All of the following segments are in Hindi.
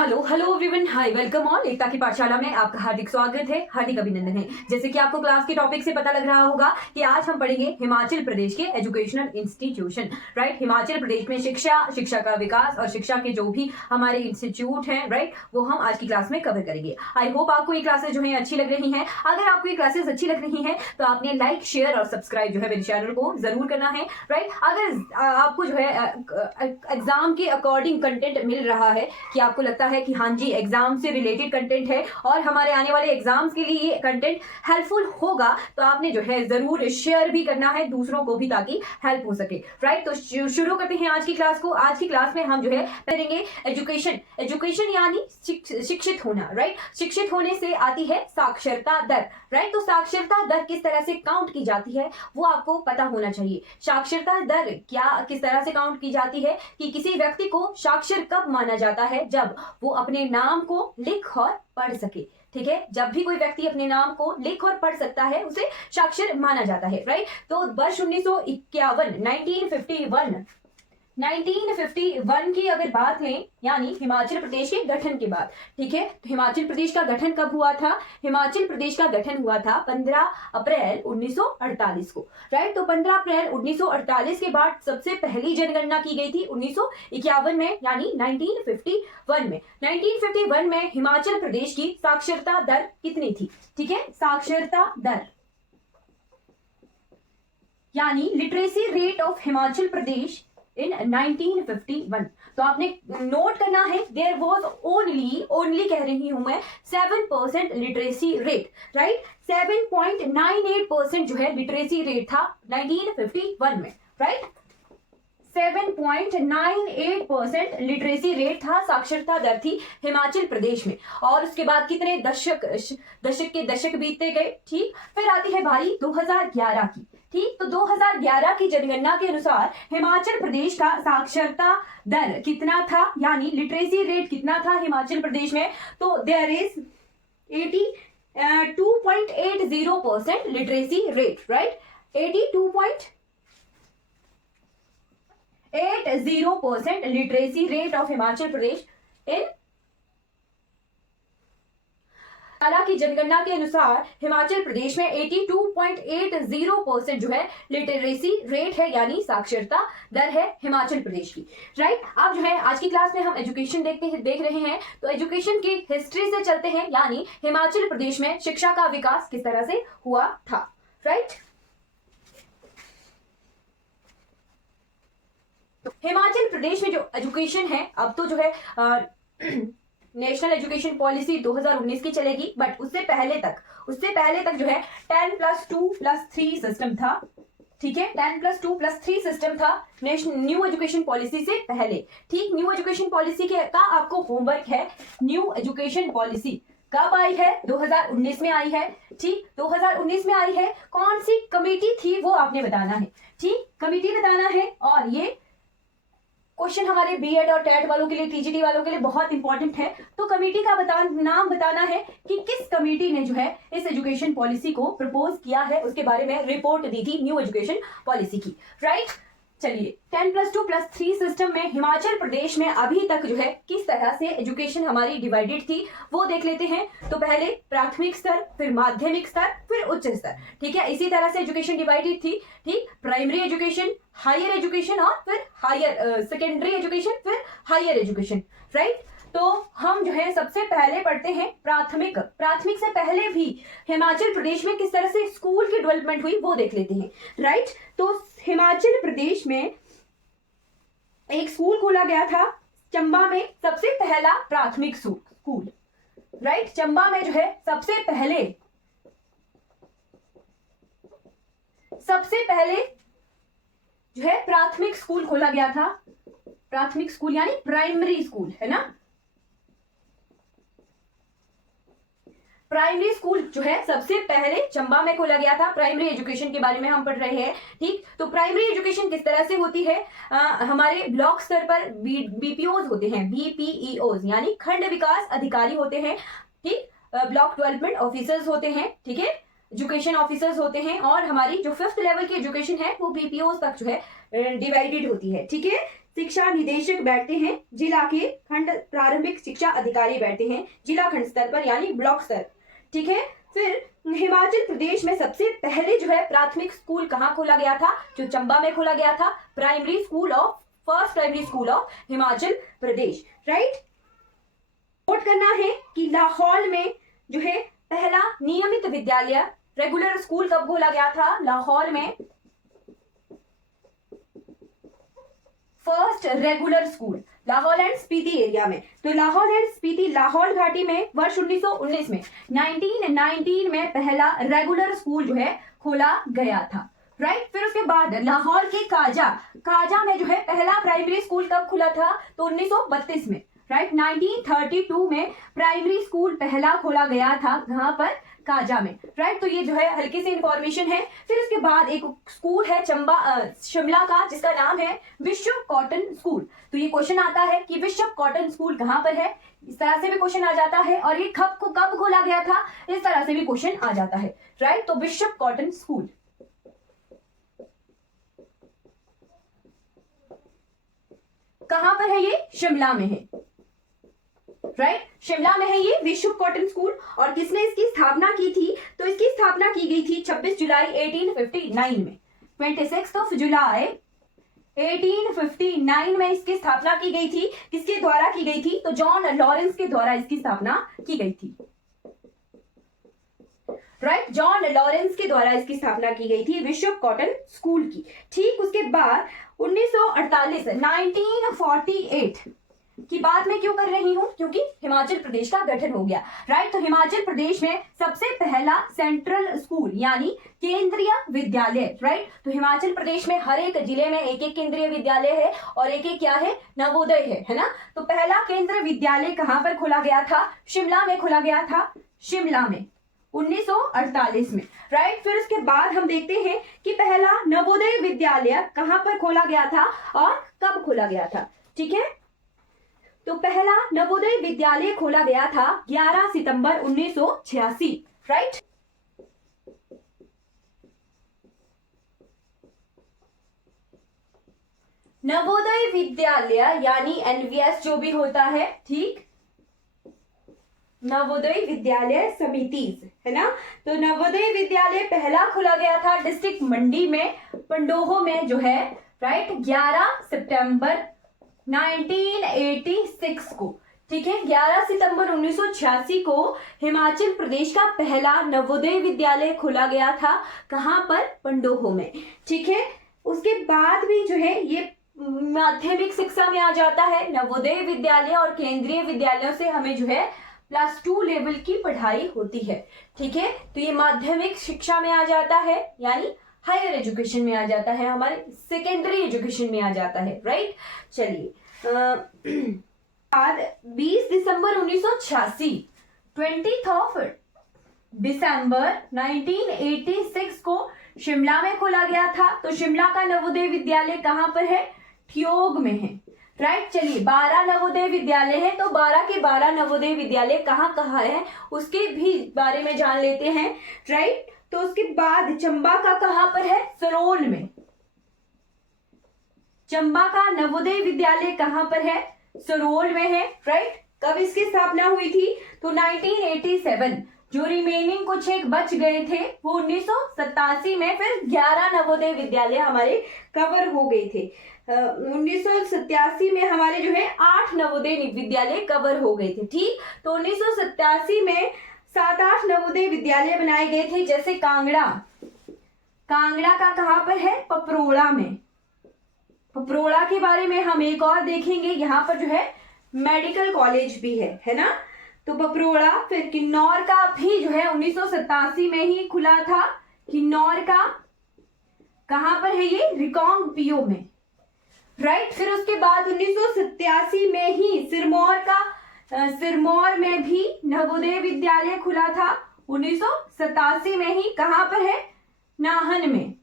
Hello hello everyone, hi welcome all. Ekta की पाठशाला में आपका हार्दिक स्वागत है, हार्दिक अभिनंदन है। जैसे कि आपको क्लास के टॉपिक से पता लग रहा होगा कि आज हम पढ़ेंगे हिमाचल प्रदेश के educational institution. Right, Himachal Pradesh में शिक्षा का विकास और शिक्षा के जो भी हमारे इंस्टीट्यूट हैं, राइट, वो हम आज की क्लास में कवर करेंगे। आई होप आपको ये क्लासेस जो है अच्छी लग रही हैं। अगर आपको ये क्लासेस अच्छी लग रही हैं तो आपने लाइक, शेयर और सब्सक्राइब जो है मेरे चैनल को जरूर करना है। राइट, अगर आपको जो है एग्जाम के अकॉर्डिंग कंटेंट मिल रहा है कि आपको लगता है कि हाँ जी एग्जाम से रिलेटेड कंटेंट है और हमारे आने वाले एग्जाम्स के लिए ये कंटेंट हेल्पफुल होगा, तो आपने जो है जरूर शेयर भी करना है दूसरों को भी, ताकि हेल्प हो सके। राइट, तो शुरू करते हैं आज की क्लास को। आज की क्लास में हम जो है करेंगे एजुकेशन यानी शिक्षित होना। राइट, शिक्षित होने से आती है साक्षरता दर। राइट, तो साक्षरता दर किस तरह से काउंट की जाती है वो आपको पता होना चाहिए। साक्षरता दर किस तरह से काउंट की जाती है कि किसी व्यक्ति को साक्षर कब माना जाता है, जब वो अपने नाम को लिख और पढ़ सके। ठीक है, जब भी कोई व्यक्ति अपने नाम को लिख और पढ़ सकता है उसे साक्षर माना जाता है। राइट, तो वर्ष 1951 की अगर बात लें, यानी हिमाचल प्रदेश के गठन के बाद। ठीक है, तो हिमाचल प्रदेश का गठन कब हुआ था? हिमाचल प्रदेश का गठन हुआ था 15 अप्रैल 1948 को। राइट, तो 15 अप्रैल 1948 के बाद सबसे पहली जनगणना की गई थी 1951 में, यानी 1951 में। 1951 में हिमाचल प्रदेश की साक्षरता दर कितनी थी? ठीक है, साक्षरता दर यानी literacy rate of Himachal Pradesh इन 1951। तो आपने नोट करना है, देयर वॉज ओनली कह रही हूं मैं 7% लिटरेसी रेट। राइट, 7.98% जो है लिटरेसी रेट था 1951 में। राइट, 7.98% लिटरेसी रेट था, साक्षरता दर थी हिमाचल प्रदेश में। और उसके बाद कितने दशक बीतते गए। ठीक, फिर आती है बारी 2011 की। ठीक, तो 2011 की जनगणना के अनुसार हिमाचल प्रदेश का साक्षरता दर कितना था, यानी लिटरेसी रेट कितना था हिमाचल प्रदेश में? तो there is 82.80% literacy rate. Right, 82.80% literacy rate of Himachal Pradesh in हालांकि जनगणना के अनुसार हिमाचल प्रदेश में 82.80% जो है लिटरेसी रेट है, यानी साक्षरता दर है हिमाचल प्रदेश की। राइट, अब जो है आज की क्लास में हम एजुकेशन देख रहे हैं। तो एजुकेशन की हिस्ट्री से चलते हैं, यानी हिमाचल प्रदेश में शिक्षा का विकास किस तरह से हुआ था। राइट, तो हिमाचल प्रदेश में जो एजुकेशन है, अब तो जो है नेशनल एजुकेशन पॉलिसी 2019 की चलेगी, बट उससे पहले तक जो है 10+2+3 सिस्टम था। ठीक है, 10+2+3 सिस्टम था न्यू एजुकेशन पॉलिसी से पहले। ठीक, न्यू एजुकेशन पॉलिसी का आपको होमवर्क है। न्यू एजुकेशन पॉलिसी कब आई है? 2019 में आई है। ठीक, 2019 में आई है। कौन सी कमेटी थी वो आपने बताना है। ठीक, कमेटी बताना है। और ये क्वेश्चन हमारे बीएड और टेट वालों के लिए, टीजीटी वालों के लिए बहुत इंपॉर्टेंट है। तो कमेटी का नाम बताना है कि किस कमेटी ने जो है इस एजुकेशन पॉलिसी को प्रपोज किया है, उसके बारे में रिपोर्ट दी थी न्यू एजुकेशन पॉलिसी की। राइट, चलिए 10+2+3 सिस्टम में हिमाचल प्रदेश में अभी तक जो है किस तरह से एजुकेशन हमारी डिवाइडेड थी वो देख लेते हैं। तो पहले प्राथमिक स्तर, फिर माध्यमिक स्तर, फिर उच्च स्तर। ठीक है, इसी तरह से एजुकेशन डिवाइडेड थी। ठीक, प्राइमरी एजुकेशन, हायर एजुकेशन और फिर हायर सेकेंडरी एजुकेशन, फिर हायर एजुकेशन। राइट, तो हम जो है सबसे पहले पढ़ते हैं प्राथमिक से पहले भी हिमाचल प्रदेश में किस तरह से स्कूल की डेवलपमेंट हुई वो देख लेते हैं। राइट, तो हिमाचल प्रदेश में एक स्कूल खोला गया था चंबा में, सबसे पहला प्राथमिक स्कूल। राइट, चंबा में जो है सबसे पहले जो है प्राथमिक स्कूल खोला गया था। प्राथमिक स्कूल यानी प्राइमरी स्कूल, है ना। प्राइमरी स्कूल जो है सबसे पहले चंबा में खोला गया था। प्राइमरी एजुकेशन के बारे में हम पढ़ रहे हैं। ठीक, तो प्राइमरी एजुकेशन किस तरह से होती है? हमारे ब्लॉक स्तर पर बीपीओज होते हैं, बीपीईओज यानी खंड विकास अधिकारी होते हैं। ठीक, ब्लॉक डेवलपमेंट ऑफिसर्स होते हैं। ठीक है, एजुकेशन ऑफिसर्स होते हैं। और हमारी जो 5th लेवल की एजुकेशन है वो बीपीओज तक जो है डिवाइडेड होती है। ठीक है, शिक्षा निदेशक बैठते हैं, जिला के खंड प्रारंभिक शिक्षा अधिकारी बैठते हैं जिला खंड स्तर पर यानी ब्लॉक स्तर। ठीक है, फिर हिमाचल प्रदेश में सबसे पहले जो है प्राथमिक स्कूल कहाँ खोला गया था? जो चंबा में खोला गया था, first primary school of Himachal Pradesh. Right, note करना है कि लाहौल में जो है पहला नियमित विद्यालय रेगुलर स्कूल कब खोला गया था? लाहौर में first regular school Lahaul and Spiti area में। तो लाहौल एंड स्पीति लाहौल घाटी में वर्ष 1919 में 1919 में पहला रेगुलर स्कूल जो है खोला गया था। राइट, फिर उसके बाद लाहौल के काजा में जो है पहला प्राइमरी स्कूल कब खुला था? तो 1932 में। राइट, 1932 में प्राइमरी स्कूल पहला खोला गया था, कहां पर? काजा में। राइट, तो ये जो है हल्की सी इंफॉर्मेशन है। फिर उसके बाद एक स्कूल है शिमला का जिसका नाम है विश्व कॉटन स्कूल। तो ये क्वेश्चन आता है कि विश्व कॉटन स्कूल कहां पर है, इस तरह से भी क्वेश्चन आ जाता है। और ये कब खोला गया था, इस तरह से भी क्वेश्चन आ जाता है। राइट, तो विश्व कॉटन स्कूल कहां पर है? ये शिमला में है। राइट, शिमला में है ये विश्व कॉटन स्कूल। और किसने इसकी स्थापना की थी? तो इसकी स्थापना की गई थी 26 जुलाई 1859 में। 26 जुलाई 1859 में इसकी स्थापना की गई थी। किसके द्वारा की गई थी? तो जॉन लॉरेंस के द्वारा इसकी स्थापना की गई थी। राइट, जॉन लॉरेंस के द्वारा इसकी स्थापना की गई थी विश्व कॉटन स्कूल की। ठीक, उसके बाद 1948 की बात मैं क्यों कर रही हूं? क्योंकि हिमाचल प्रदेश का गठन हो गया। राइट, तो हिमाचल प्रदेश में सबसे पहला सेंट्रल स्कूल यानी केंद्रीय विद्यालय। राइट, तो हिमाचल प्रदेश में हर एक जिले में एक एक केंद्रीय विद्यालय है और एक एक क्या है? नवोदय है ना। तो पहला केंद्रीय विद्यालय कहां पर खोला गया था? शिमला में खोला गया था, शिमला में 1948 में। राइट, फिर उसके बाद हम देखते हैं कि पहला नवोदय विद्यालय कहां पर खोला गया था और कब खोला गया था। ठीक है, तो पहला नवोदय विद्यालय खोला गया था 11 सितंबर 1986। राइट, नवोदय विद्यालय यानी एनवीएस जो भी होता है, ठीक, नवोदय विद्यालय समिति है ना। तो नवोदय विद्यालय पहला खोला गया था डिस्ट्रिक्ट मंडी में, पंडोहो में जो है। राइट, 11 सितंबर 1986 को। ठीक है, 11 सितंबर 1986 को हिमाचल प्रदेश का पहला नवोदय विद्यालय खोला गया था। कहां पर? पंडोहो में। ठीक है, उसके बाद भी जो है ये माध्यमिक शिक्षा में आ जाता है। नवोदय विद्यालय और केंद्रीय विद्यालयों से हमें जो है +2 लेवल की पढ़ाई होती है। ठीक है, तो ये माध्यमिक शिक्षा में आ जाता है यानी हायर एजुकेशन में आ जाता है, हमारे सेकेंडरी एजुकेशन में आ जाता है। राइट, चलिए बाद 20 दिसंबर 1986 20 दिसंबर 1986 को शिमला में खोला गया था। तो शिमला का नवोदय विद्यालय कहां पर है? ठियोग में है। राइट, चलिए 12 नवोदय विद्यालय है, तो 12 के 12 नवोदय विद्यालय कहाँ कहाँ है उसके भी बारे में जान लेते हैं। राइट, तो उसके बाद चंबा का कहां पर है? सरोल में। चंबा का नवोदय विद्यालय कहां पर है? सरोल में है। राइट, कब इसकी स्थापना हुई थी? तो 1987। जो रिमेनिंग कुछ एक बच गए थे वो 1987 में फिर 11 नवोदय विद्यालय हमारे कवर हो गए थे। 1987 में हमारे जो है 8 नवोदय विद्यालय कवर हो गए थे। ठीक, तो 1987 में 7-8 नवोदय विद्यालय बनाए गए थे, जैसे कांगड़ा का कहां पर है? पपरोड़ा में। पपरोड़ा के बारे में हम एक और देखेंगे, यहाँ पर जो है मेडिकल कॉलेज भी है ना। तो पपरोड़ा, फिर किन्नौर का भी जो है 1987 में ही खुला था। किन्नौर का कहां पर है? ये रिकांग पीओ में। राइट, फिर उसके बाद 1987 में ही सिरमौर में भी नवोदय विद्यालय खुला था। 1987 में ही कहां पर है? नाहन में।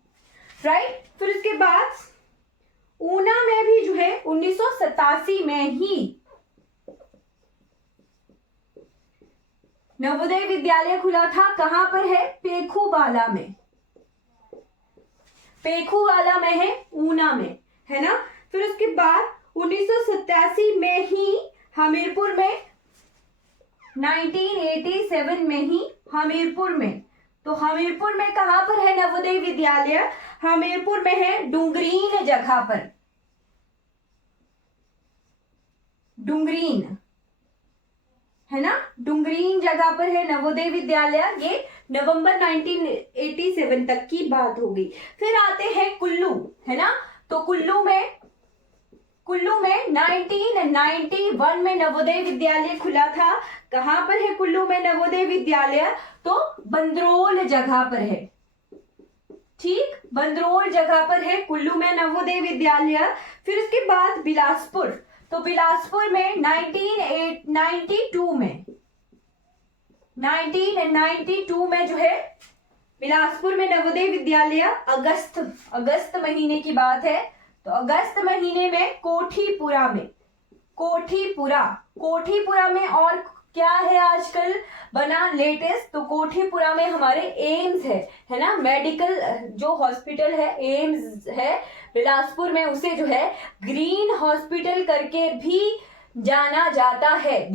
राइट, फिर उसके बाद ऊना में भी जो है 1987 में ही नवोदय विद्यालय खुला था। कहां पर है? पेखूवाला में। पेखूवाला में है, ऊना में, है ना। फिर उसके बाद 1987 में ही हमीरपुर में, 1987 में ही हमीरपुर में, तो हमीरपुर में कहां पर है नवोदय विद्यालय? हमीरपुर में है डुंगरीन जगह पर, डुंगरीन है ना, डुंगरीन जगह पर है नवोदय विद्यालय। ये नवंबर 1987 तक की बात होगी। फिर आते हैं कुल्लू, है ना, तो कुल्लू में 1991 में नवोदय विद्यालय खुला था। कहां पर है कुल्लू में नवोदय विद्यालय? तो बंदरोल जगह पर है, ठीक, बंदरोल जगह पर है कुल्लू में नवोदय विद्यालय। फिर उसके बाद बिलासपुर, तो बिलासपुर में 1992 में जो है बिलासपुर में नवोदय विद्यालय, अगस्त महीने की बात है। तो अगस्त महीने में कोठीपुरा में और क्या है आजकल बना लेटेस्ट? तो कोठीपुरा में हमारे एम्स है ना, मेडिकल जो हॉस्पिटल है, एम्स है बिलासपुर में, उसे जो है ग्रीन हॉस्पिटल करके भी जाना जाता है।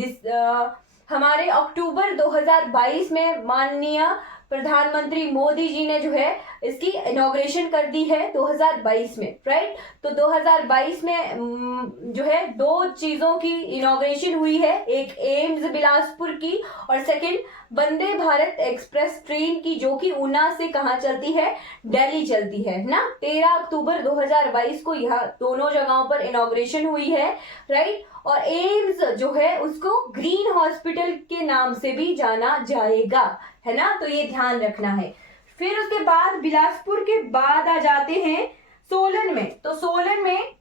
हमारे अक्टूबर 2022 में माननीय प्रधानमंत्री मोदी जी ने जो है इसकी इनॉग्रेशन कर दी है 2022 में, राइट। तो 2022 में जो है 2 चीजों की इनॉग्रेशन हुई है, एक एम्स बिलासपुर की और second Vande Bharat express train की, जो कि ऊना से कहाँ चलती है? दिल्ली चलती है ना। 13 अक्टूबर 2022 को यह दोनों जगहों पर इनॉग्रेशन हुई है, राइट। और एम्स जो है उसको ग्रीन हॉस्पिटल के नाम से भी जाना जाएगा, है ना, तो ये ध्यान रखना है। फिर उसके बाद बिलासपुर के बाद आ जाते हैं सोलन में, तो सोलन में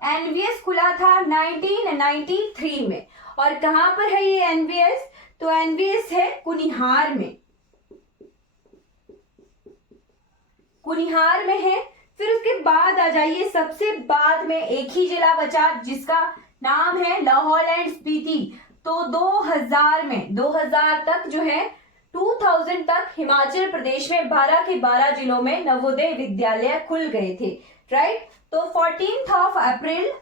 एनवीएस खुला था 1993 में। और कहां पर है ये एनवीएस? तो एनवीएस है कुनिहार में है। फिर उसके बाद आ जाइए, सबसे बाद में एक ही जिला बचा जिसका नाम है लाहौल एंड स्पीति। तो 2000 तक जो है 2000 तक हिमाचल प्रदेश में 12 के 12 जिलों में नवोदय विद्यालय खुल गए थे, राइट। तो 14 अप्रैल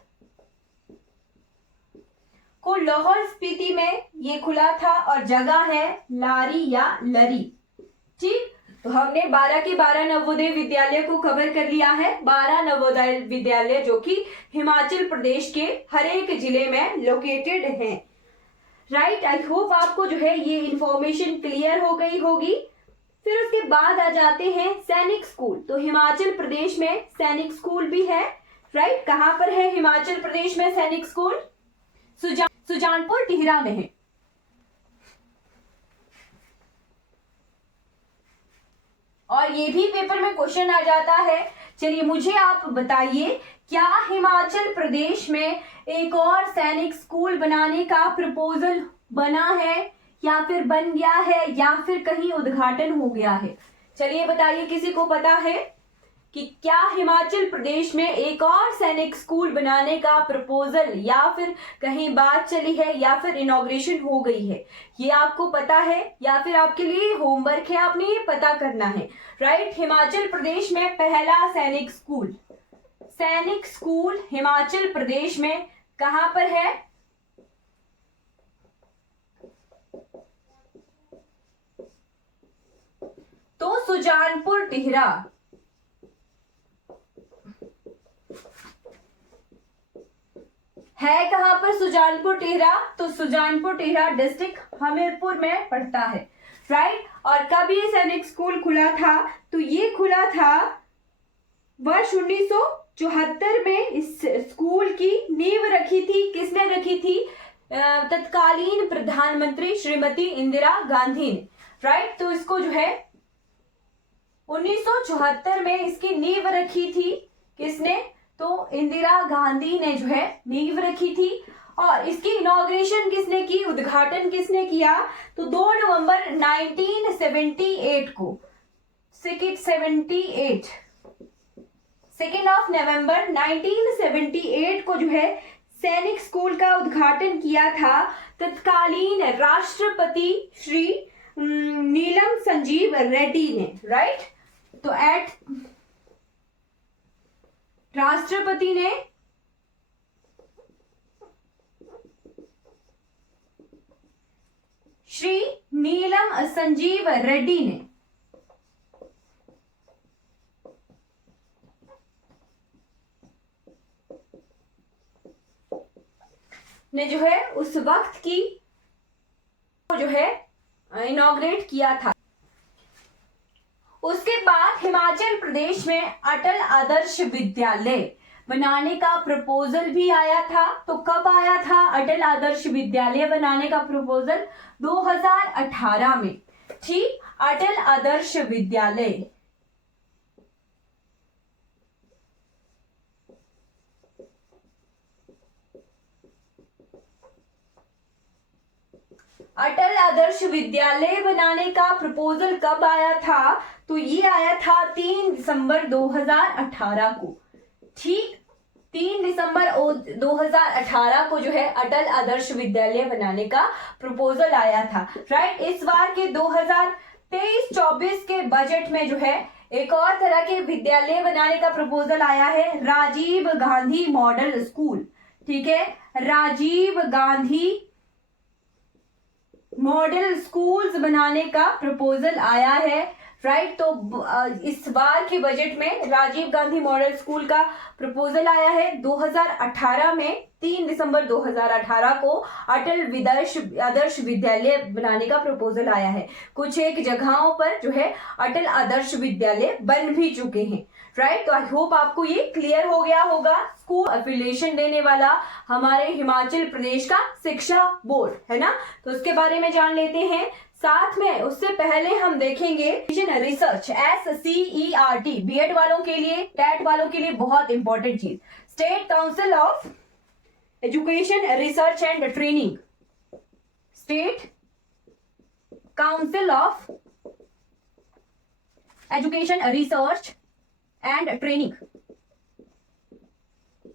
को लाहौल स्पीति में ये खुला था और जगह है लारी या लरी, ठीक। तो हमने 12 के 12 नवोदय विद्यालय को कवर कर लिया है। 12 नवोदय विद्यालय जो कि हिमाचल प्रदेश के हर एक जिले में लोकेटेड हैं, राइट। आई होप आपको जो है ये इंफॉर्मेशन क्लियर हो गई होगी। फिर उसके बाद आ जाते हैं सैनिक स्कूल। तो हिमाचल प्रदेश में सैनिक स्कूल भी है, राइट। कहां पर है हिमाचल प्रदेश में सैनिक स्कूल? सुजानपुर टिहरा में है। और ये भी पेपर में क्वेश्चन आ जाता है। चलिए मुझे आप बताइए, क्या हिमाचल प्रदेश में एक और सैनिक स्कूल बनाने का प्रपोजल बना है या फिर बन गया है या फिर कहीं उद्घाटन हो गया है? चलिए बताइए, किसी को पता है कि क्या हिमाचल प्रदेश में एक और सैनिक स्कूल बनाने का प्रपोजल या फिर कहीं बात चली है या फिर इनॉग्रेशन हो गई है? ये आपको पता है या फिर आपके लिए होमवर्क है, आपने ये पता करना है, राइट। हिमाचल प्रदेश में पहला सैनिक स्कूल हिमाचल प्रदेश में कहां पर है? तो सुजानपुर टिहरा है। कहां पर सुजानपुर टिहरा? तो सुजानपुर टिहरा डिस्ट्रिक्ट हमीरपुर में पड़ता है, राइट। और कब ये सैनिक स्कूल खुला था? तो ये खुला था वर्ष 1974 में। इस स्कूल की नींव रखी थी, किसने रखी थी? तत्कालीन प्रधानमंत्री श्रीमती इंदिरा गांधी ने, राइट। तो इसको जो है 1974 में इसकी नींव रखी थी, किसने? तो इंदिरा गांधी ने जो है नींव रखी थी। और इसकी इनॉग्रेशन किसने की, उद्घाटन किसने किया? तो 2 नवंबर 1978 को, 2 नवंबर 1978 को जो है सैनिक स्कूल का उद्घाटन किया था तत्कालीन राष्ट्रपति श्री नीलम संजीव रेड्डी ने, राइट। तो राष्ट्रपति ने श्री नीलम संजीव रेड्डी ने जो है उस वक्त की जो है इनॉग्रेट किया था। उसके बाद हिमाचल प्रदेश में अटल आदर्श विद्यालय बनाने का प्रपोजल भी आया था। तो कब आया था अटल आदर्श विद्यालय बनाने का प्रपोजल? 2018 में। ठीक, अटल आदर्श विद्यालय अटल आदर्श विद्यालय बनाने का प्रपोजल कब आया था? तो ये आया था 3 दिसंबर 2018 को। ठीक, 3 दिसंबर 2018 को जो है अटल आदर्श विद्यालय बनाने का प्रपोजल आया था। राइट, इस बार के 2023-24 के बजट में जो है एक और तरह के विद्यालय बनाने का प्रपोजल आया है, राजीव गांधी मॉडल स्कूल। ठीक है, राजीव गांधी मॉडल स्कूल्स बनाने का प्रपोजल आया है। राइट, तो इस बार के बजट में राजीव गांधी मॉडल स्कूल का प्रपोजल आया है। 2018 में 3 दिसंबर 2018 को अटल आदर्श विद्यालय बनाने का प्रपोजल आया है। कुछ एक जगहों पर जो है अटल आदर्श विद्यालय बन भी चुके हैं। राइट, तो आई होप आपको ये क्लियर हो गया होगा। स्कूल एफिलिएशन देने वाला हमारे हिमाचल प्रदेश का शिक्षा बोर्ड है ना, तो उसके बारे में जान लेते हैं। साथ में उससे पहले हम देखेंगे रिसर्च SCERT, बीएड वालों के लिए, टेट वालों के लिए बहुत इंपॉर्टेंट चीज, state council of education research and training, state council of education research and training.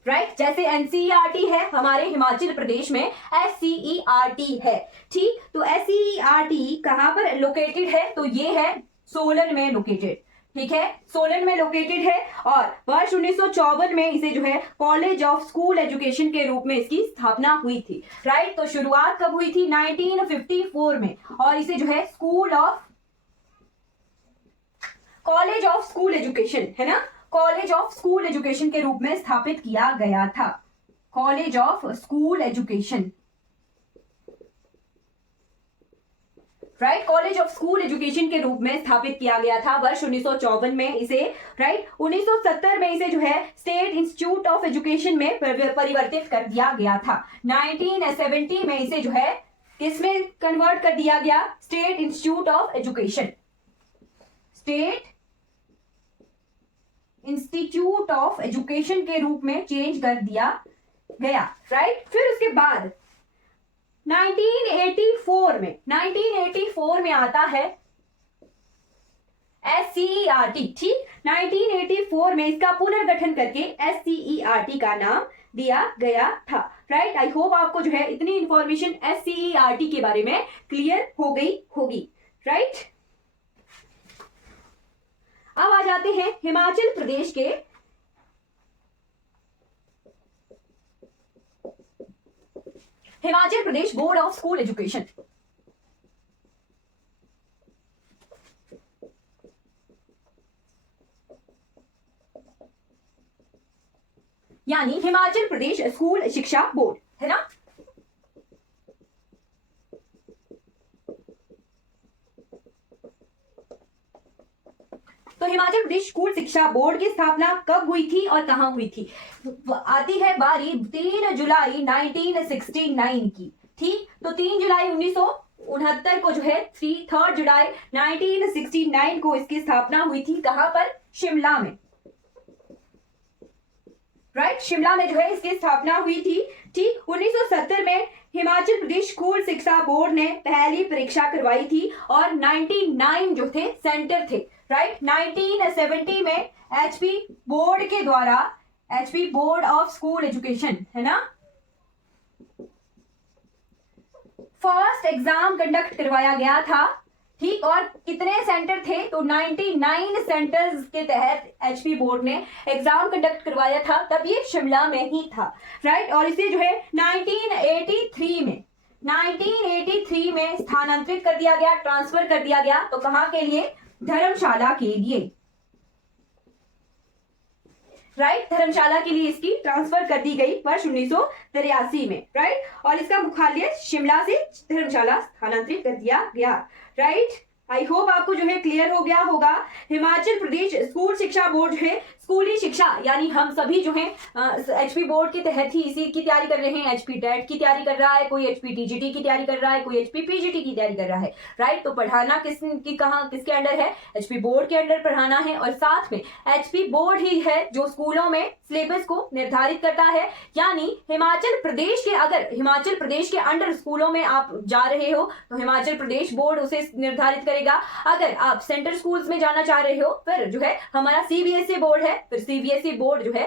Right, जैसे NCERT है हमारे हिमाचल प्रदेश में SCERT है। ठीक, तो SCERT कहां पर लोकेटेड है? तो ये है सोलन में लोकेटेड। ठीक है, सोलन में लोकेटेड है और वर्ष 1954 में इसे जो है कॉलेज ऑफ स्कूल एजुकेशन के रूप में इसकी स्थापना हुई थी। राइट, तो शुरुआत कब हुई थी? 1954 में, और इसे जो है कॉलेज ऑफ स्कूल एजुकेशन है ना, कॉलेज ऑफ स्कूल एजुकेशन के रूप में स्थापित किया गया था। College of school education, right, college of school education के रूप में स्थापित किया गया था वर्ष 1954 में इसे। राइट, 1970 में इसे जो है स्टेट इंस्टीट्यूट ऑफ एजुकेशन में परिवर्तित कर दिया गया था। 1970 में इसे जो है किसमें कन्वर्ट कर दिया गया? State institute of education, state institute of education के रूप में चेंज कर दिया गया। राइट, फिर उसके बाद 1984 में आता है SCERT। ठीक, 1984 में इसका पुनर्गठन करके SCERT का नाम दिया गया था। राइट, आई होप आपको जो है इतनी इंफॉर्मेशन SCERT के बारे में क्लियर हो गई होगी। राइट, अब आ जाते हैं हिमाचल प्रदेश के Himachal Pradesh board of school education. यानी हिमाचल प्रदेश स्कूल शिक्षा बोर्ड है ना। तो हिमाचल प्रदेश स्कूल शिक्षा बोर्ड की स्थापना कब हुई थी और कहां हुई थी? आती है बारी 3 जुलाई 1969 की। ठीक, तो 3 जुलाई 1969 को जो है 3 जुलाई 1969 को इसकी स्थापना हुई थी। कहां पर? शिमला में। राइट, शिमला में जो है इसकी स्थापना हुई थी। ठीक, 1970 में हिमाचल प्रदेश स्कूल शिक्षा बोर्ड ने पहली परीक्षा करवाई थी और 99 जो थे सेंटर थे। राइट, 1970 में HP बोर्ड के द्वारा, HP board of school education है ना, फर्स्ट एग्जाम कंडक्ट करवाया गया था। ठीक, और कितने सेंटर थे? तो 99 सेंटर्स के तहत HP बोर्ड ने एग्जाम कंडक्ट करवाया था, तब ये शिमला में ही था। राइट, और इसे जो है 1983 1983 में स्थानांतरित कर दिया गया, ट्रांसफर कर दिया गया। तो कहां के लिए? धर्मशाला के लिए, राइट। धर्मशाला के लिए इसकी ट्रांसफर कर दी गई वर्ष 1983 में, राइट। और इसका मुख्यालय शिमला से धर्मशाला स्थानांतरित कर दिया गया, राइट। आई होप आपको जो है क्लियर हो गया होगा। हिमाचल प्रदेश स्कूल शिक्षा बोर्ड जो है, स्कूली शिक्षा यानी हम सभी जो है एचपी बोर्ड के तहत ही इसी की तैयारी कर रहे हैं। एचपी टेट की तैयारी कर रहा है, कोई एचपी टीजीटी की तैयारी कर रहा है, कोई एचपी पीजीटी की तैयारी कर रहा है, राइट। तो पढ़ाना किसके अंडर है? एचपी बोर्ड के अंडर पढ़ाना है। और साथ में एचपी बोर्ड ही है जो स्कूलों में सिलेबस को निर्धारित करता है। यानी हिमाचल प्रदेश के अंडर स्कूलों में आप जा रहे हो तो हिमाचल प्रदेश बोर्ड उसे निर्धारित करेगा। अगर आप सेंट्रल स्कूल्स में जाना चाह रहे हो फिर जो है हमारा सीबीएसई बोर्ड है, फिर सीबीएसई बोर्ड जो है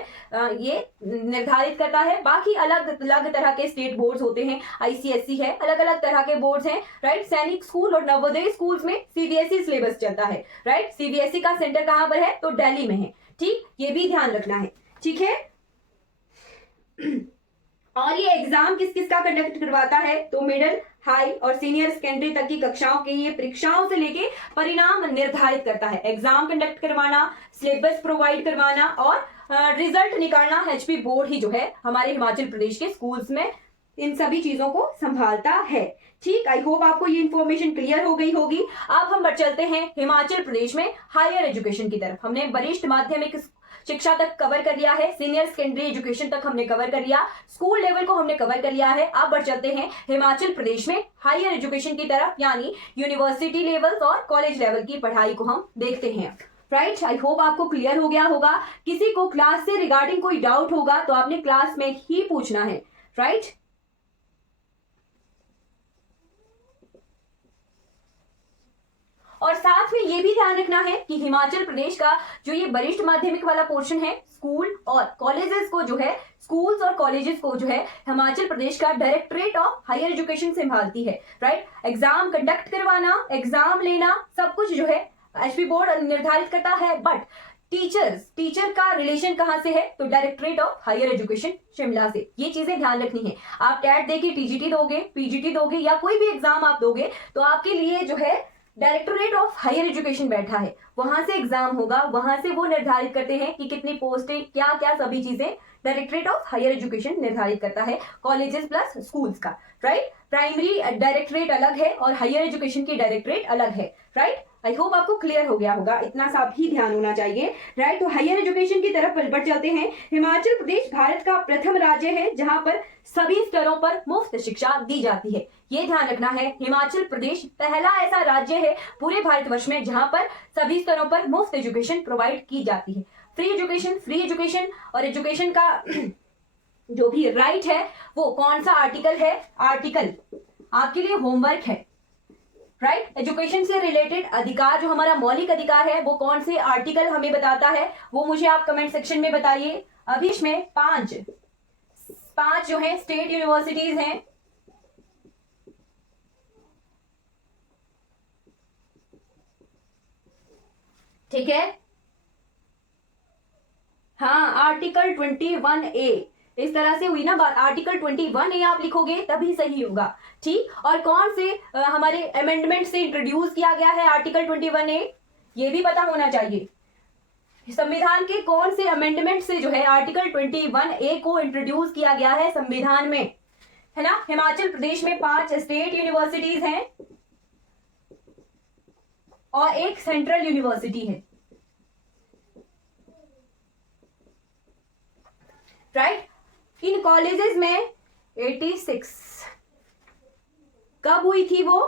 ये निर्धारित करता है। बाकी अलग अलग तरह के स्टेट बोर्ड्स होते हैं, आईसीएसई है, अलग अलग तरह के बोर्ड्स हैं, राइट। सैनिक स्कूल और नवोदय स्कूल्स में सीबीएसई सिलेबस चलता है, राइट। सीबीएसई का सेंटर कहां पर है? तो दिल्ली में है, ठीक। ये भी ध्यान रखना है, ठीक है। और ये एग्जाम किस किस का कंडक्ट करवाता है? तो मिडिल, हाई और सीनियर सेकेंडरी तक की कक्षाओं की ये परीक्षाओं से लेके परिणाम निर्धारित करता है। एग्जाम कंडक्ट करवाना, सिलेबस प्रोवाइड करवाना और रिजल्ट निकालना एचपी बोर्ड ही जो है हमारे हिमाचल प्रदेश के स्कूल्स में इन सभी चीजों को संभालता है, ठीक। आई होप आपको ये इन्फॉर्मेशन क्लियर हो गई होगी। अब हम बढ़ चलते हैं हिमाचल प्रदेश में हायर एजुकेशन की तरफ। हमने वरिष्ठ माध्यमिक शिक्षा तक कवर कर लिया है, सीनियर सेकेंडरी एजुकेशन तक हमने कवर कर लिया, स्कूल लेवल को हमने कवर कर लिया है। अब बढ़ चलते हैं हिमाचल प्रदेश में हायर एजुकेशन की तरफ, यानी यूनिवर्सिटी लेवल और कॉलेज लेवल की पढ़ाई को हम देखते हैं, राइट। आई होप आपको क्लियर हो गया होगा। किसी को क्लास से रिगार्डिंग कोई डाउट होगा तो आपने क्लास में ही पूछना है, राइट। और साथ में ये भी ध्यान रखना है कि हिमाचल प्रदेश का जो ये वरिष्ठ माध्यमिक वाला पोर्शन है, स्कूल और कॉलेजेस को जो है, स्कूल्स और कॉलेजेस को जो है हिमाचल प्रदेश का डायरेक्टरेट ऑफ हायर एजुकेशन संभालती है, राइट। एग्जाम कंडक्ट करवाना, एग्जाम लेना, सब कुछ जो है एचपी बोर्ड निर्धारित करता है। बट टीचर का रिलेशन कहां से है? तो directorate of higher education Shimla से। ये चीजें ध्यान रखनी है। आप टेट देके टीजीटी दोगे, पीजीटी दोगे या कोई भी एग्जाम आप दोगे तो आपके लिए जो है डायरेक्टोरेट ऑफ हायर एजुकेशन बैठा है, वहां से एग्जाम होगा, वहां से वो निर्धारित करते हैं कि कितनी पोस्टें, क्या क्या सभी चीजें डायरेक्टरेट ऑफ हायर एजुकेशन निर्धारित करता है, कॉलेजेस प्लस स्कूल्स का, राइट। प्राइमरी डायरेक्टरेट अलग है और हायर एजुकेशन की डायरेक्टरेट अलग है, राइट। आई होप आपको क्लियर हो गया होगा, इतना सा भी ध्यान होना चाहिए, राइट। तो हायर एजुकेशन की तरफ बढ़ चलते हैं। हिमाचल प्रदेश भारत का प्रथम राज्य है जहां पर सभी स्तरों पर मुफ्त शिक्षा दी जाती है। ये ध्यान रखना है, हिमाचल प्रदेश पहला ऐसा राज्य है पूरे भारतवर्ष में जहां पर सभी स्तरों पर मुफ्त एजुकेशन प्रोवाइड की जाती है। फ्री एजुकेशन और एजुकेशन का जो भी राइट है वो कौन सा आर्टिकल है? आर्टिकल आपके लिए होमवर्क है, राइट। एजुकेशन से रिलेटेड अधिकार जो हमारा मौलिक अधिकार है वो कौन से आर्टिकल हमें बताता है वो मुझे आप कमेंट सेक्शन में बताइए। अभी इसमें पांच जो है स्टेट यूनिवर्सिटीज हैं, ठीक है। हाँ, आर्टिकल 21A इस तरह से हुई ना बात। आर्टिकल 21A आप लिखोगे तभी सही होगा, ठीक। और कौन से हमारे अमेंडमेंट से इंट्रोड्यूस किया गया है आर्टिकल 21A, ये भी पता होना चाहिए। संविधान के कौन से अमेंडमेंट से जो है आर्टिकल 21A को इंट्रोड्यूस किया गया है संविधान में, है ना। हिमाचल प्रदेश में 5 स्टेट यूनिवर्सिटीज हैं और एक सेंट्रल यूनिवर्सिटी है, राइट। इन कॉलेजेस में 86 कब हुई थी वो?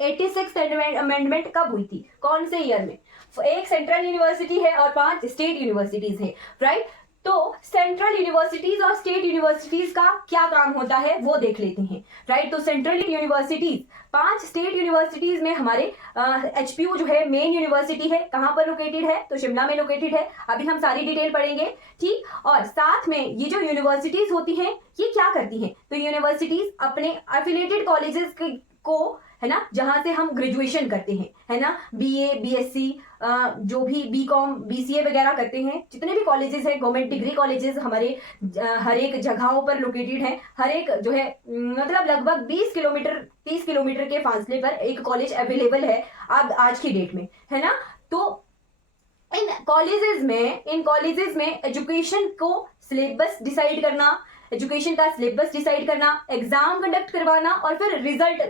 86 अमेंडमेंट कब हुई थी, कौन से ईयर में? एक सेंट्रल यूनिवर्सिटी है और 5 स्टेट यूनिवर्सिटीज है, राइट। तो सेंट्रल यूनिवर्सिटीज और स्टेट यूनिवर्सिटीज का क्या काम होता है वो देख लेते हैं, राइट। तो सेंट्रल यूनिवर्सिटीज 5 स्टेट यूनिवर्सिटीज में हमारे एचपीयू जो है मेन यूनिवर्सिटी है, कहां पर लोकेटेड है? तो शिमला में लोकेटेड है। अभी हम सारी डिटेल पढ़ेंगे, ठीक। और साथ में ये जो यूनिवर्सिटीज होती हैं ये क्या करती हैं? तो यूनिवर्सिटीज अपने एफिलिएटेड कॉलेजेस को है ना, जहां से हम ग्रेजुएशन करते हैं, है ना, बीए, बीएससी, जो भी बीकॉम, बीसीए वगैरह करते हैं, जितने भी कॉलेजेस हैं, गवर्नमेंट डिग्री कॉलेजेस हमारे हर एक जगहों पर लोकेटेड है। हर एक जो है मतलब लगभग 20 किलोमीटर 30 किलोमीटर के फासले पर एक कॉलेज अवेलेबल है अब आज की डेट में, है ना। तो इन कॉलेजेस में एजुकेशन को सिलेबस डिसाइड करना, एजुकेशन का सिलेबस डिसाइड करना, एग्जाम कंडक्ट करवाना और फिर रिजल्ट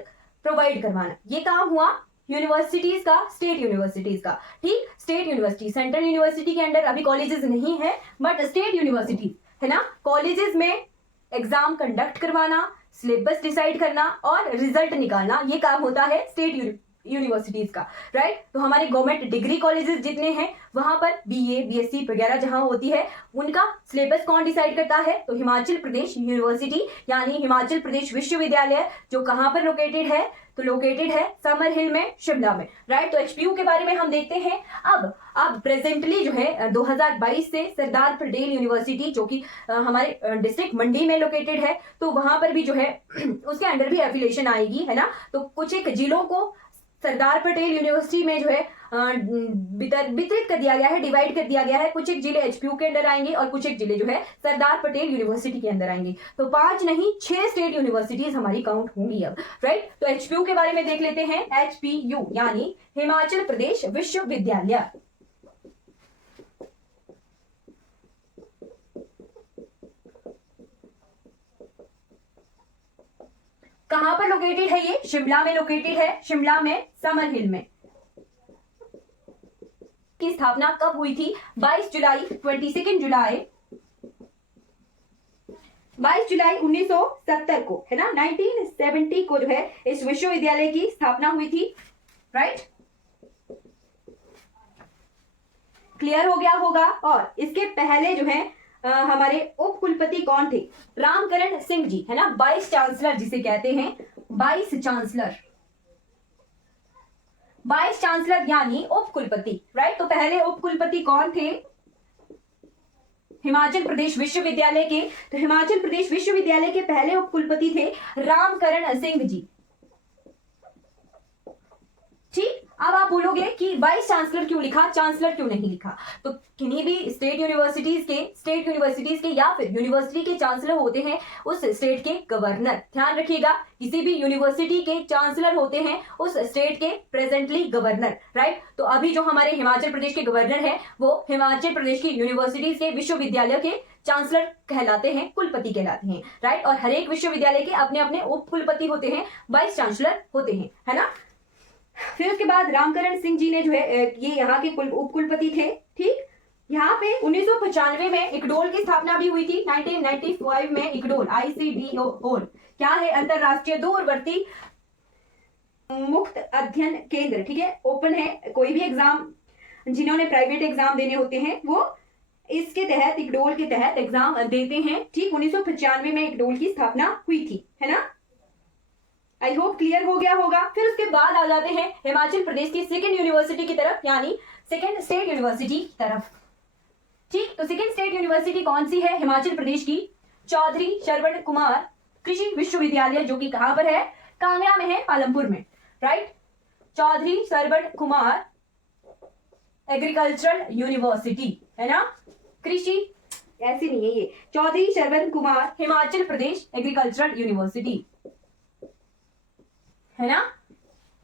प्रोवाइड करवाना, ये काम हुआ यूनिवर्सिटीज का, स्टेट यूनिवर्सिटीज का। ठीक, स्टेट यूनिवर्सिटी, सेंट्रल यूनिवर्सिटी के अंडर अभी कॉलेजेस नहीं है, बट स्टेट यूनिवर्सिटी, है ना, कॉलेजेस में एग्जाम कंडक्ट करवाना, सिलेबस डिसाइड करना और रिजल्ट निकालना, ये काम होता है स्टेट यूनिवर्सिटीज का, राइट। तो हमारे गवर्नमेंट डिग्री कॉलेजेस जितने हैं वहां पर बीए, बीएससी वगैरह जहां होती है, उनका सिलेबस कौन डिसाइड करता है? तो हिमाचल प्रदेश यूनिवर्सिटी, यानी हिमाचल प्रदेश विश्वविद्यालय, जो कहां पर लोकेटेड है? तो लोकेटेड है समर हिल में, शिमला में, राइट। तो एचपीयू के बारे में हम देखते हैं। अब प्रेजेंटली जो है 2022 से सरदार पटेल यूनिवर्सिटी, जो कि हमारे डिस्ट्रिक्ट मंडी में लोकेटेड है, तो वहां पर भी जो है उसके अंडर भी एफिलिएशन आएगी, है ना। तो कुछ एक जिलों को सरदार पटेल यूनिवर्सिटी में जो है वितरित कर दिया गया है, डिवाइड कर दिया गया है। कुछ एक जिले एचपीयू के अंदर आएंगे और कुछ एक जिले जो है सरदार पटेल यूनिवर्सिटी के अंदर आएंगे। तो 5 नहीं 6 स्टेट यूनिवर्सिटीज हमारी काउंट होंगी अब, राइट। तो एचपीयू के बारे में देख लेते हैं। एचपीयू यानी हिमाचल प्रदेश विश्वविद्यालय, कहां पर लोकेटेड है? ये शिमला में लोकेटेड है, शिमला में समर हिल में। की स्थापना कब हुई थी? 22 जुलाई 1970 को, है ना, 1970 को जो है इस विश्वविद्यालय की स्थापना हुई थी, राइट। क्लियर हो गया होगा। और इसके पहले जो है हमारे उप कुलपति कौन थे? रामकरण सिंह जी, है ना, वाइस चांसलर जिसे कहते हैं, वाइस चांसलर यानी उप कुलपति, राइट। तो पहले उप कुलपति कौन थे हिमाचल प्रदेश विश्वविद्यालय के? तो हिमाचल प्रदेश विश्वविद्यालय के पहले उप कुलपति थे रामकरण सिंह जी। ठीक, अब आप बोलोगे कि वाइस चांसलर क्यों लिखा, चांसलर क्यों नहीं लिखा? तो किन्हीं भी स्टेट यूनिवर्सिटीज के या फिर यूनिवर्सिटी के चांसलर होते हैं उस स्टेट के गवर्नर। ध्यान रखिएगा, किसी भी यूनिवर्सिटी के चांसलर होते हैं उस स्टेट के प्रेजेंटली गवर्नर, राइट। तो अभी जो हमारे हिमाचल प्रदेश के गवर्नर हैं वो हिमाचल प्रदेश की यूनिवर्सिटीज के विश्वविद्यालय के चांसलर कहलाते हैं, कुलपति कहलाते हैं, राइट। और हर एक विश्वविद्यालय के अपने अपने उप कुलपति होते हैं, वाइस चांसलर होते हैं, है ना। फिर उसके बाद रामकरण सिंह जी ने जो है ये यहाँ के उप कुलपति थे। ठीक, यहाँ पे 1995 में इक्डोल की स्थापना भी हुई थी। 1995 में इक्डोल, ICDOL क्या है? अंतरराष्ट्रीय दूरवर्ती मुक्त अध्ययन केंद्र। ठीक है, ओपन है, कोई भी एग्जाम जिन्होंने प्राइवेट एग्जाम देने होते हैं वो इसके तहत, इक्डोल के तहत एग्जाम देते हैं। ठीक, 1995 में इक्डोल की स्थापना हुई थी, है ना। आई होप क्लियर हो गया होगा। फिर उसके बाद आ जाते हैं हिमाचल प्रदेश की सेकेंड यूनिवर्सिटी की तरफ, यानी सेकेंड स्टेट यूनिवर्सिटी की तरफ। ठीक, तो सेकेंड स्टेट यूनिवर्सिटी कौन सी है हिमाचल प्रदेश की? चौधरी श्रवण कुमार कृषि विश्वविद्यालय, जो कि कहां पर है? कांगड़ा में है, पालमपुर में, right. Chaudhary Shravan Kumar agricultural university, है ना। कृषि ऐसी नहीं है ये, चौधरी श्रवण कुमार हिमाचल प्रदेश एग्रीकल्चरल यूनिवर्सिटी, है ना,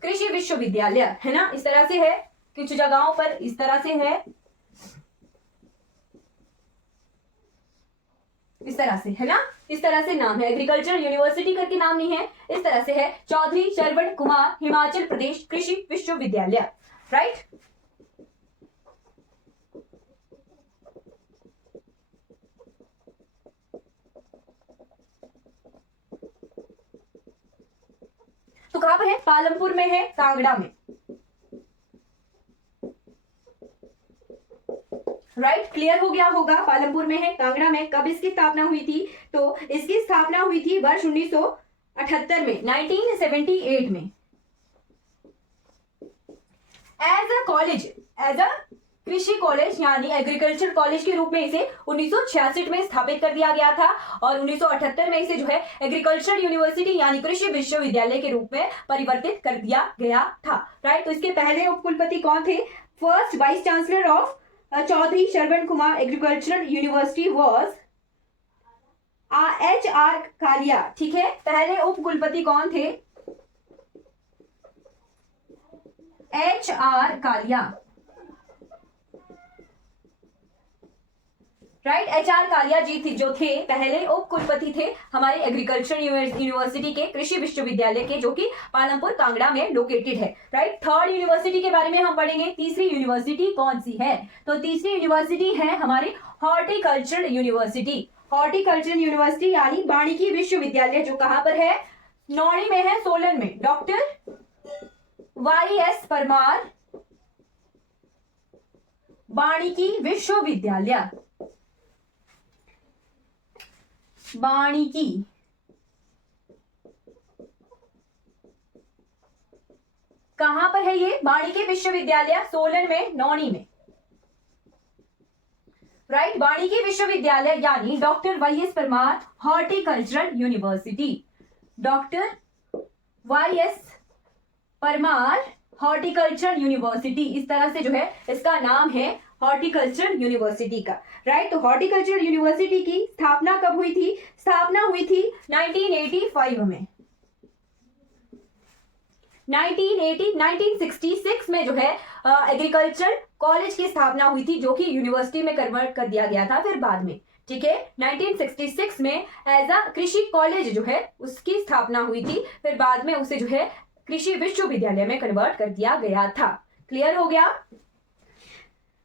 कृषि विश्वविद्यालय, है ना। इस तरह से है, कुछ जगहों पर इस तरह से है, इस तरह से, है ना, इस तरह से नाम है। एग्रीकल्चर यूनिवर्सिटी करके नाम नहीं है, इस तरह से है, चौधरी श्रवण कुमार हिमाचल प्रदेश कृषि विश्वविद्यालय, राइट। तो कहां पर है? पालमपुर में है, कांगड़ा में, राइट। क्लियर हो गया होगा, पालमपुर में है, कांगड़ा में। कब इसकी स्थापना हुई थी? तो इसकी स्थापना हुई थी वर्ष 1978 में, 1978 में। एज अ कृषि कॉलेज यानी एग्रीकल्चर कॉलेज के रूप में इसे 1966 में स्थापित कर दिया गया था और 1978 में इसे जो है एग्रीकल्चर यूनिवर्सिटी यानी कृषि विश्वविद्यालय के रूप में परिवर्तित कर दिया गया था। राइट, तो इसके पहले उपकुलपति कौन थे? First vice chancellor of Chaudhary Shravan Kumar agricultural university was HR Kalia. ठीक है, पहले उपकुलपति कौन थे? HR Kalia. Right, HR Kalia ji थी जो थे पहले उप कुलपति थे हमारे एग्रीकल्चर यूनिवर्सिटी के कृषि विश्वविद्यालय के, जो कि पालमपुर कांगड़ा में लोकेटेड है। राइट, थर्ड यूनिवर्सिटी के बारे में हम पढ़ेंगे। तीसरी यूनिवर्सिटी कौन सी है? तो तीसरी यूनिवर्सिटी है हमारी हॉर्टिकल्चरल यूनिवर्सिटी। हॉर्टिकल्चरल यूनिवर्सिटी यानी वानिकी विश्वविद्यालय, जो कहां पर है? नौणी में है, सोलन में। डॉक्टर YS परमार वानिकी विश्वविद्यालय, वानिकी कहां पर है ये? वानिकी विश्वविद्यालय सोलन में, नौणी में। राइट, वानिकी विश्वविद्यालय यानी doctor YS Parmar horticultural university. Doctor YS Parmar horticultural university, इस तरह से जो है इसका नाम है हॉर्टिकल्चरल यूनिवर्सिटी का। राइट, तो हॉर्टिकल्चरल यूनिवर्सिटी की स्थापना कब हुई थी? स्थापना हुई थी 1985 में। 1966 में जो है एग्रीकल्चर कॉलेज की स्थापना हुई थी, जो कि यूनिवर्सिटी में कन्वर्ट कर दिया गया था फिर बाद में। ठीक है, 1966 में एज अ कृषि कॉलेज जो है उसकी स्थापना हुई थी, फिर बाद में उसे जो है कृषि विश्वविद्यालय में कन्वर्ट कर दिया गया था। क्लियर हो गया?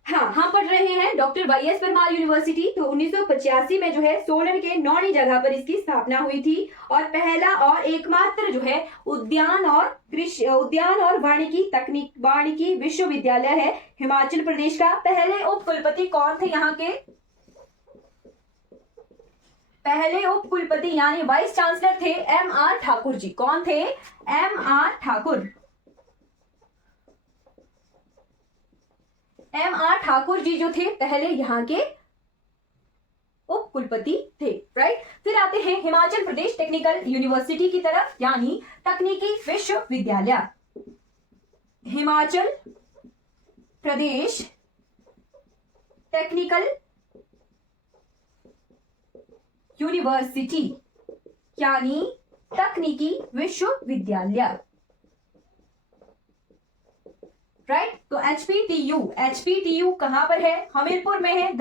हाँ, हम पढ़ रहे हैं डॉक्टर YS परमार यूनिवर्सिटी। तो 1985 में जो है सोलन के नौणी जगह पर इसकी स्थापना हुई थी और पहला और एकमात्र जो है उद्यान और वानिकी विश्वविद्यालय है हिमाचल प्रदेश का। पहले उप कुलपति कौन थे यहाँ के? पहले उप कुलपति यानी वाइस चांसलर थे MR ठाकुर जी। कौन थे? MR ठाकुर। MR ठाकुर जी जो थे पहले यहाँ के उप कुलपति थे। राइट, फिर आते हैं हिमाचल प्रदेश टेक्निकल यूनिवर्सिटी की तरफ यानी तकनीकी विश्वविद्यालय। हिमाचल प्रदेश टेक्निकल यूनिवर्सिटी यानी तकनीकी विश्वविद्यालय। राइट, तो HPTU कहां पर है? हमीरपुर में है,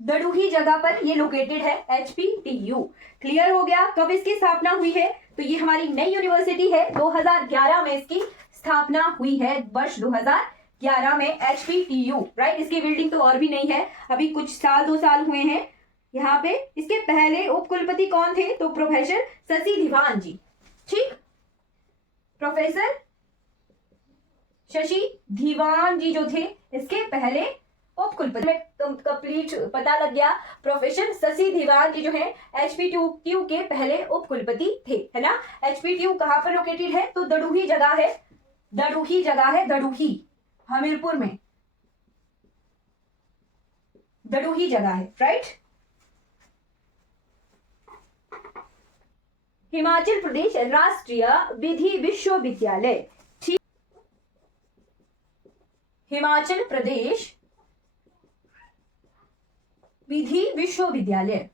दड़ूही जगह पर ये लोकेटेड है HPTU। क्लियर हो गया? कब इसकी स्थापना हुई है? तो ये हमारी नई यूनिवर्सिटी है, 2011 में इसकी स्थापना हुई है, वर्ष 2011 में HPTU। राइट, इसकी बिल्डिंग तो और भी नहीं है, अभी कुछ 2 साल हुए हैं यहाँ पे। इसके पहले उप कुलपति कौन थे? तो प्रोफेसर शशि धीवान जी। ठीक, प्रोफेसर शशि धीवान जी जो थे इसके पहले उप कुलपति। में कंप्लीट पता लग गया। प्रोफेसर शशि धीवान जी जो है HPTU के पहले उप कुलपति थे, है ना। HPTU कहां पर लोकेटेड है? तो दड़ूही जगह है, दड़ूही हमीरपुर में दड़ूही जगह है। राइट, हिमाचल प्रदेश राष्ट्रीय विधि विश्वविद्यालय। ठीक, हिमाचल प्रदेश विधि विश्वविद्यालय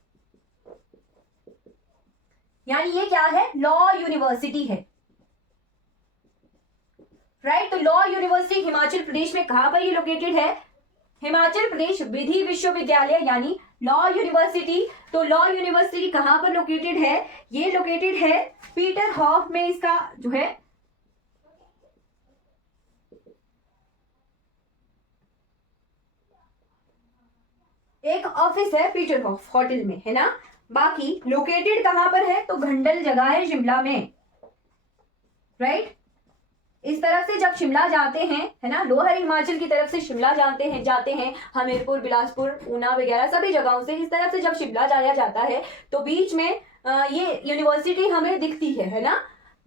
यानी ये क्या है? लॉ यूनिवर्सिटी है। राइट, तो लॉ यूनिवर्सिटी हिमाचल प्रदेश में कहां पर ये लोकेटेड है? हिमाचल प्रदेश विधि विश्वविद्यालय यानी लॉ यूनिवर्सिटी। तो लॉ यूनिवर्सिटी कहां पर लोकेटेड है? ये लोकेटेड है पीटर हॉफ में। इसका जो है एक ऑफिस है पीटर हॉफ होटल में, है ना। बाकी लोकेटेड कहां पर है? तो घंडल जगह है शिमला में। राइट, इस तरफ से जब शिमला जाते हैं, है ना, लोअर हिमाचल की तरफ से शिमला जाते हैं हमीरपुर, बिलासपुर, ऊना वगैरह सभी जगहों से इस तरफ से जब शिमला जाया जाता है तो बीच में ये यूनिवर्सिटी हमें दिखती है ना।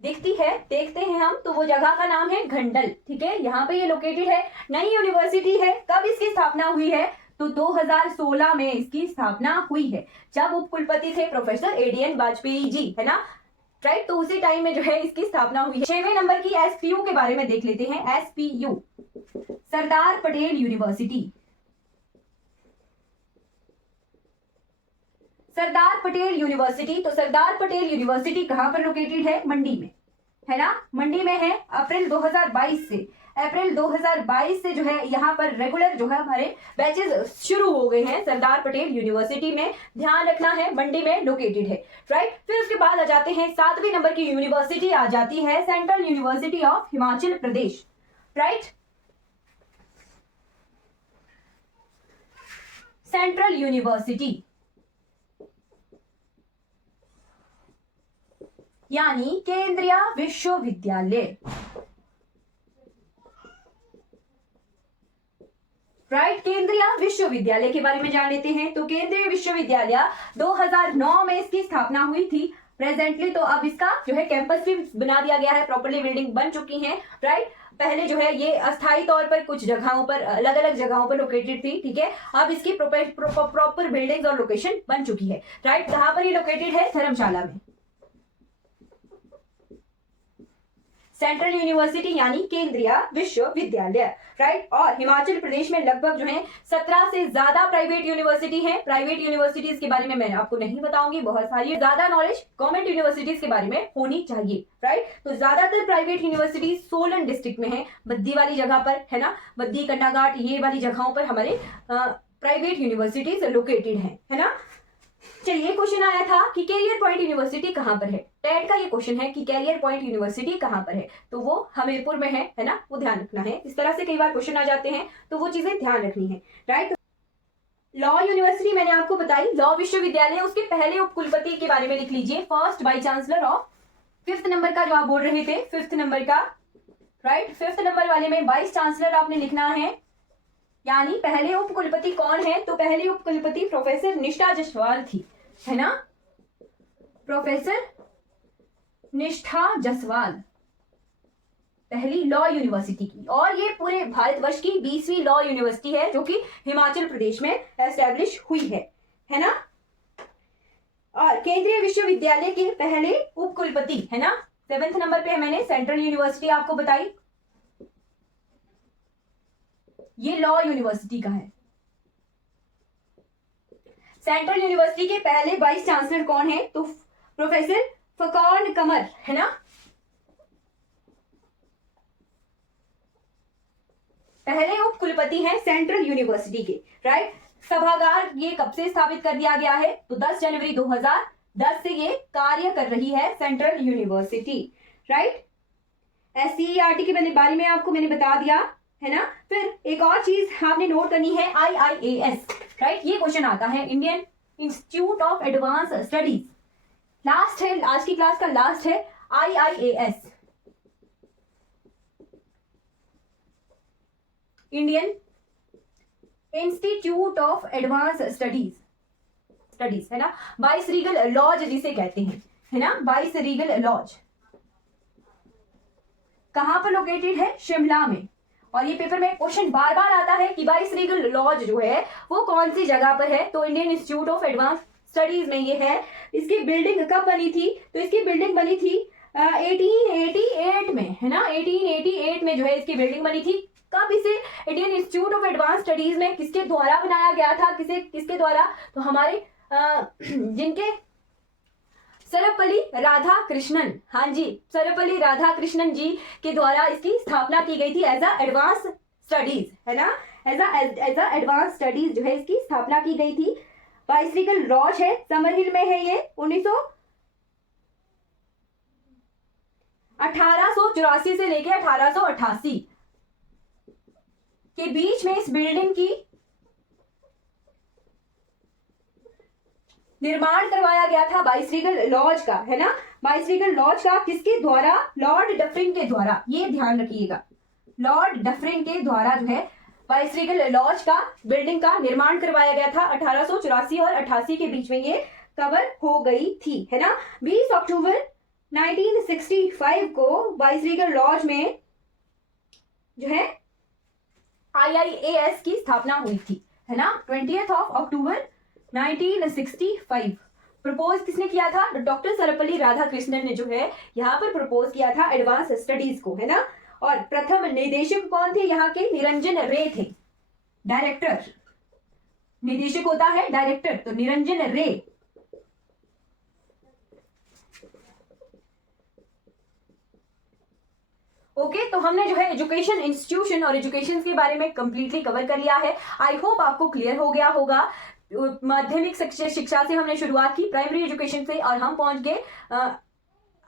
दिखती है, देखते हैं हम, तो वो जगह का नाम है घंडल। ठीक है, यहाँ पे ये लोकेटेड है। नई यूनिवर्सिटी है, कब इसकी स्थापना हुई है? तो 2016 में इसकी स्थापना हुई है, जब उप कुलपति थे प्रोफेसर एडीएन वाजपेयी जी, है ना, राइट। तो उसी टाइम में जो है इसकी स्थापना हुई है। 6वें नंबर की एसपीयू के बारे में देख लेते हैं। SPU Sardar Patel university. Sardar Patel university, तो सरदार पटेल यूनिवर्सिटी कहां पर लोकेटेड है? मंडी में, है ना, मंडी में है। अप्रैल 2022 से जो है यहाँ पर रेगुलर जो है हमारे बैचेस शुरू हो गए हैं सरदार पटेल यूनिवर्सिटी में। ध्यान रखना है, मंडी में लोकेटेड है, राइट। फिर उसके बाद आ जाते हैं 7वें नंबर की यूनिवर्सिटी आ जाती है central university of Himachal Pradesh, right. Central university यानी केंद्रीय विश्वविद्यालय, राइट। केंद्रीय विश्वविद्यालय के बारे में जान लेते हैं। तो केंद्रीय विश्वविद्यालय 2009 में इसकी स्थापना हुई थी। प्रेजेंटली तो अब इसका जो है कैंपस भी बना दिया गया है, प्रॉपर्ली बिल्डिंग बन चुकी है, राइट। पहले जो है ये अस्थायी तौर पर कुछ जगहों पर, अलग अलग जगहों पर लोकेटेड थी, ठीक है। अब इसकी प्रॉपर बिल्डिंग्स और लोकेशन बन चुकी है, राइट। कहां पर ये लोकेटेड है? धर्मशाला में। सेंट्रल यूनिवर्सिटी यानी केंद्रीय विश्वविद्यालय, राइट। और हिमाचल प्रदेश में लगभग जो है 17 से ज्यादा प्राइवेट यूनिवर्सिटी है। प्राइवेट यूनिवर्सिटीज के बारे में मैं आपको नहीं बताऊंगी, बहुत सारी। ज्यादा नॉलेज गवर्नमेंट यूनिवर्सिटीज के बारे में होनी चाहिए, राइट। तो ज्यादातर प्राइवेट यूनिवर्सिटी सोलन डिस्ट्रिक्ट में है, बद्दी वाली जगह पर, है ना, बद्दी, कंडाघाट, ये वाली जगहों पर हमारे प्राइवेट यूनिवर्सिटीज लोकेटेड है ना। चलिए, क्वेश्चन आया था कि कैरियर पॉइंट यूनिवर्सिटी कहां पर है। टेट का ये क्वेश्चन है कि कैरियर पॉइंट यूनिवर्सिटी कहां पर है, तो वो हमीरपुर में है ना, वो ध्यान रखना है। इस तरह से कई बार क्वेश्चन आ जाते हैं, तो वो चीजें ध्यान रखनी है, राइट। लॉ यूनिवर्सिटी मैंने आपको बताई, लॉ विश्वविद्यालय, उसके पहले उप कुलपति के बारे में लिख लीजिए। First vice chancellor of, 5th number का जो आप बोल रहे थे, 5th नंबर का, राइट। 5th नंबर वाले में वाइस चांसलर आपने लिखना है, यानी पहले उप कुलपति कौन है? तो पहले उप कुलपति प्रोफेसर निष्ठा जसवाल थी, है ना, प्रोफेसर निष्ठा जसवाल, पहली लॉ यूनिवर्सिटी की। और ये पूरे भारतवर्ष की 20वीं लॉ यूनिवर्सिटी है, जो कि हिमाचल प्रदेश में एस्टेब्लिश हुई है ना। और केंद्रीय विश्वविद्यालय के पहले उप कुलपति, है ना। 7th नंबर पे मैंने सेंट्रल यूनिवर्सिटी आपको बताई, ये लॉ यूनिवर्सिटी का है। सेंट्रल यूनिवर्सिटी के पहले वाइस चांसलर कौन है? तो प्रोफेसर फकौंड कमर, है ना। पहले उप कुलपति हैं सेंट्रल यूनिवर्सिटी के, राइट। सभागार ये कब से स्थापित कर दिया गया है? तो 10 जनवरी 2010 से ये कार्य कर रही है सेंट्रल यूनिवर्सिटी, राइट। SCERT के बारे में आपको मैंने बता दिया, है ना। फिर एक और चीज आपने नोट करनी है, IIAS, राइट। ये क्वेश्चन आता है, Indian institute of advance studies. Last है, आज की क्लास का लास्ट है IIAS, Indian institute of advance studies, है ना। वाइसरीगल लॉज जिसे कहते हैं, है ना, वाइसरीगल लॉज कहां पर लोकेटेड है? शिमला में। और ये पेपर में क्वेश्चन बार बार आता है कि वाइसरीगल लॉज जो है वो कौन सी जगह पर है? तो Indian institute of advance studies में ये है। इसकी बिल्डिंग कब बनी थी? तो इसकी बिल्डिंग बनी थी 1888 में, है ना। 1888 में जो है इसकी बिल्डिंग बनी थी। कब इसे Indian institute of advance studies में किसके द्वारा बनाया गया था? किसके द्वारा? तो हमारे जिनके सर्वपल्ली राधाकृष्णन, हाँ जी, सर्वपल्ली राधाकृष्णन जी के द्वारा इसकी स्थापना की गई थी एज अ एडवांस स्टडीज, है ना। एज अ एडवांस स्टडीज जो है इसकी स्थापना की गई थी। वाइसरीगल लॉज है, समरहिल में है ये। 1884 से लेके 1888 के बीच में इस बिल्डिंग की निर्माण करवाया गया था वाइसरीगल लॉज का, है ना। वाइसरीगल लॉज का किसके द्वारा? लॉर्ड डफरिन के द्वारा, ये ध्यान रखिएगा। लॉर्ड डफरिन के द्वारा जो है वाइसरीगल लॉज का बिल्डिंग का निर्माण करवाया गया था। 1884 और 88 के बीच में ये कवर हो गई थी, है ना। 20 अक्टूबर 1965 को वाइसरीगर लॉज में जो है IIAS की स्थापना हुई थी, है ना। 20th of October 1965 प्रपोज किसने किया था? डॉक्टर सर्वपल्ली राधाकृष्णन ने जो है यहाँ पर प्रपोज किया था एडवांस स्टडीज को, है ना। और प्रथम निदेशक कौन थे यहाँ के? निरंजन रे थे। डायरेक्टर, निदेशक होता है डायरेक्टर, तो निरंजन रे। ओके, तो हमने जो है एजुकेशन इंस्टीट्यूशन और एजुकेशन के बारे में कंप्लीटली कवर कर लिया है। आई होप आपको क्लियर हो गया होगा। माध्यमिक शिक्षा से हमने शुरुआत की, प्राइमरी एजुकेशन से, और हम पहुंच गए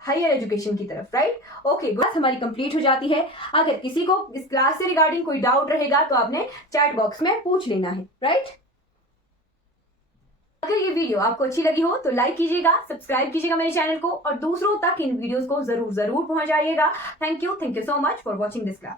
हायर एजुकेशन की तरफ, राइट। ओके, क्लास हमारी कंप्लीट हो जाती है। अगर किसी को इस क्लास से रिगार्डिंग कोई डाउट रहेगा तो आपने चैट बॉक्स में पूछ लेना है, राइट। अगर ये वीडियो आपको अच्छी लगी हो तो लाइक कीजिएगा, सब्सक्राइब कीजिएगा मेरे चैनल को, और दूसरों तक इन वीडियोस को जरूर पहुंचाइएगा। Thank you so much for watching this class.